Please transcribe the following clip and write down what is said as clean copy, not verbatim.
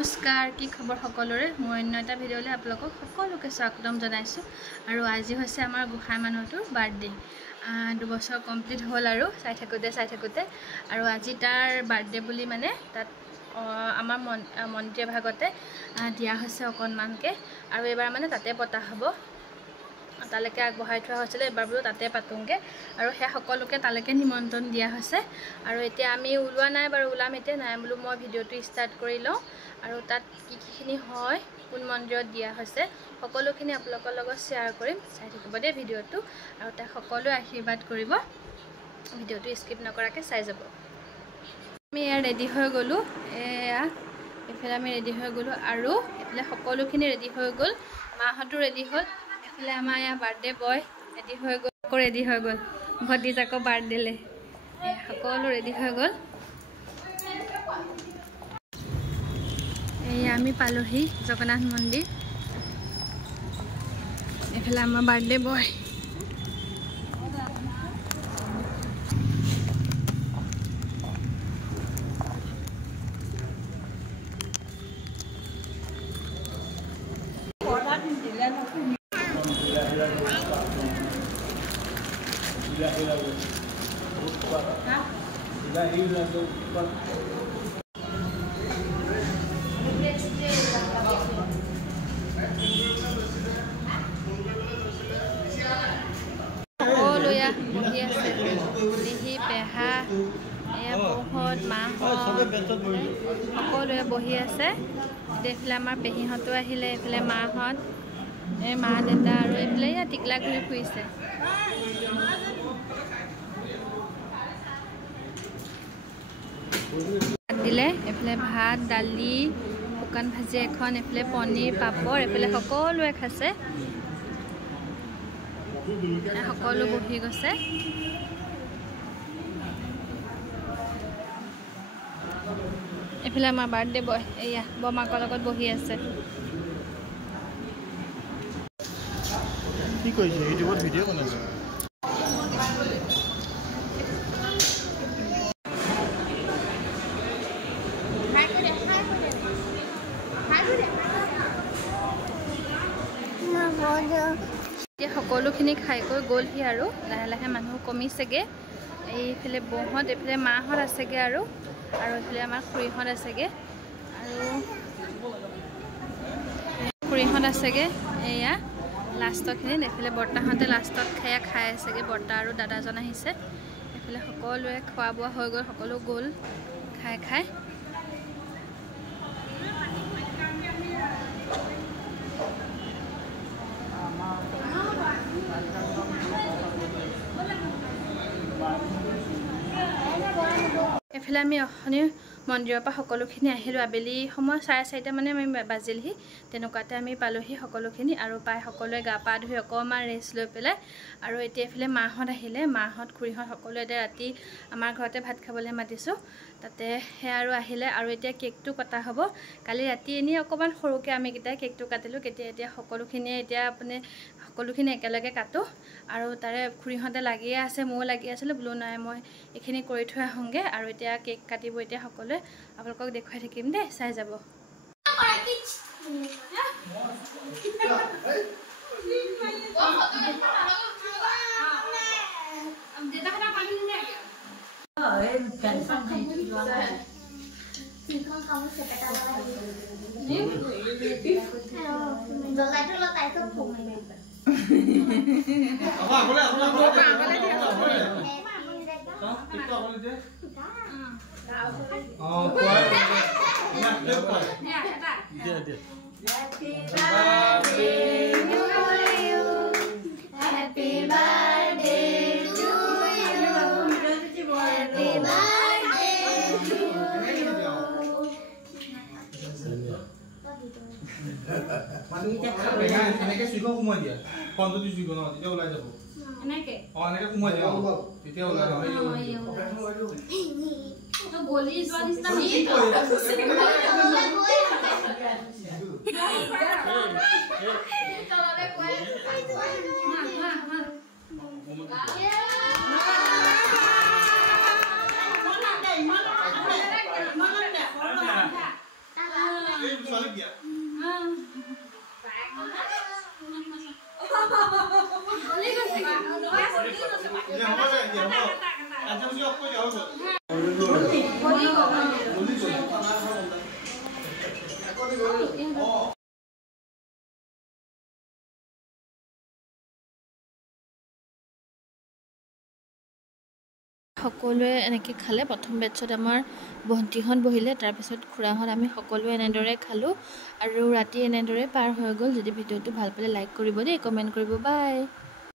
নমস্কাৰ কি খবৰ সকলোৰে মই অন্য এটা ভিডিঅ'লৈ আপোনালোকক সকলোকে স্বাগতম জনাইছো আৰু আজি হৈছে আমাৰ গোহাই মানুহটোৰ বাৰ্থডে 2 বছৰ কমপ্লিট হ'ল আৰু চাই থাকোতে আৰু আজি তাৰ বাৰ্থডে বুলি মানে তাত আমাৰ মন্দিৰ ভাগতে দিয়া হৈছে অকনমানকে আৰু এবাৰ মানে তাতে পতা হ'ব তালৈকে আগবঢ়াই থোৱা হৈছিল এবাৰ বোলো তাতে পাতুংগে আৰু হে সকলোকে তালৈকে নিমন্ত্ৰণ দিয়া হৈছে আৰু এতিয়া আমি ওলোৱা নাই বাৰু ওলাম এতিয়া নাই বোলো মই ভিডিঅ'টো ষ্টাৰ্ট কৰি লওঁ আৰু তাত কিখিনি হয় কোন মন্দিৰত দিয়া হৈছে সকলোখিনি আপোনালোকৰ লগত শ্বেয়াৰ কৰিম চাই থাকিব দে ভিডিঅ'টো আৰু তা সকলোৱে আশীৰ্বাদ কৰিব ভিডিঅ'টো স্কিপ নকৰাকৈ চাই যাব আমি ৰেডি হৈ গলো এয়া এফালে আমি ৰেডি হৈ গলো আৰু এফালে সকলোখিনি ৰেডি হৈ গল মাহঁতো ৰেডি হ'ল এফালে আমাৰ ইয়া বাৰ্থডে বয় ৰেডি হৈ গল ভতিজাকৰ বাৰ্থডেলে সকলো ৰেডি হৈ গল এই আমি পালোহি জগন্নাথ মন্দিৰ এফালে আমাৰ বাৰ্থডে বয় বহি আছে লিহি পেহা এয়া বহুত মাহঁত সকলোৱে বহি আছে এইফালে আমাৰ পেহীহঁতো আহিলে এইফালে মাহঁত এই মা দেউতা আৰু এইফালে ইয়া টিকলা ঘূৰি ফুৰিছে দিলে এইফালে ভাত দালি শুকান ভাজি এখন এইফালে পনীৰ পাপৰ এইফালে সকলোৱে খাইছে সকলো বহি গৈছে এইফালে আমাৰ বাৰ্থডে বয় এয়া বমাকৰ লগত বহি আছে কি কৈছে ইউটিউবত ভিডিঅ' বনাইছে সকলোখিনি খাই কৈ গ'লহি আৰু লাহে লাহে মানুহ কমিছেগে এইফালে বৌহঁত এইফালে মাহঁত আছেগে আৰু এইফালে আমাৰ খুৰীহঁত আছেগে আৰু খুৰীহঁত আছেগে এয়া লাষ্টৰখিনিত এইফালে বৰ্তাহঁতে লাষ্টত খাই আছেগে বৰ্তা আৰু দাদাজন আহিছে এইফালে সকলোৱে খোৱা বোৱা হৈ গ'ল সকলো গ'ল খাই এফালে আমি অখনি মন্দিৰৰ পৰা সকলোখিনি আহিলোঁ আবেলি সময় 4:30 মানে আমি বাজিলহি তেনেকুৱাতে আমি পালোহি সকলোখিনি আৰু পাই সকলোৱে গা পা ধুই অকণমান ৰেষ্ট লৈ পেলাই আৰু এতিয়া এফালে মাহঁত আহিলে মাহঁত খুৰীহঁত সকলোৱে এতিয়া ৰাতি আমাৰ ঘৰতে ভাত খাবলৈ মাতিছোঁ তাতে সেয়া আৰু আহিলে আৰু এতিয়া কেকটো কটা হ'ব কালি ৰাতি এনেই অকণমান সৰুকৈ আমি কেইটাই কেকটো কাটিলোঁ এতিয়া সকলোখিনিয়ে এতিয়া আপুনি সকলোখিনি একেলগে কাটো আৰু তাৰে খুৰীহঁতে লাগিয়ে আছে ময়ো লাগি আছিলোঁ বোলো নাই মই এইখিনি কৰি থৈ আহোঁগৈ আৰু এতিয়া কেক কাটিব এতিয়া সকলোৱে আপোনালোকক দেখুৱাই থাকিম দেই চাই যাব এনেকে চুইক সোমাই দিয়া ফোনটো দি চুইক ন তেতিয়া ওলাই যাব এনেকে এনেকে সোমাই দিয়া তেতিয়া ওলাই যাব তো গলি যোৱা নিচিনা তললে গৈ মা এই ছোৱালীক দিয়া সকলোৱে এনেকৈ খালে প্ৰথম বেটছত আমাৰ ভণ্টিহঁত বহিলে তাৰপিছত খুৰাহঁত আমি সকলোৱে এনেদৰে খালোঁ আৰু ৰাতি এনেদৰে পাৰ হৈ গ'ল যদি ভিডিঅ'টো ভাল পালে লাইক কৰিব দেই কমেণ্ট কৰিব বাই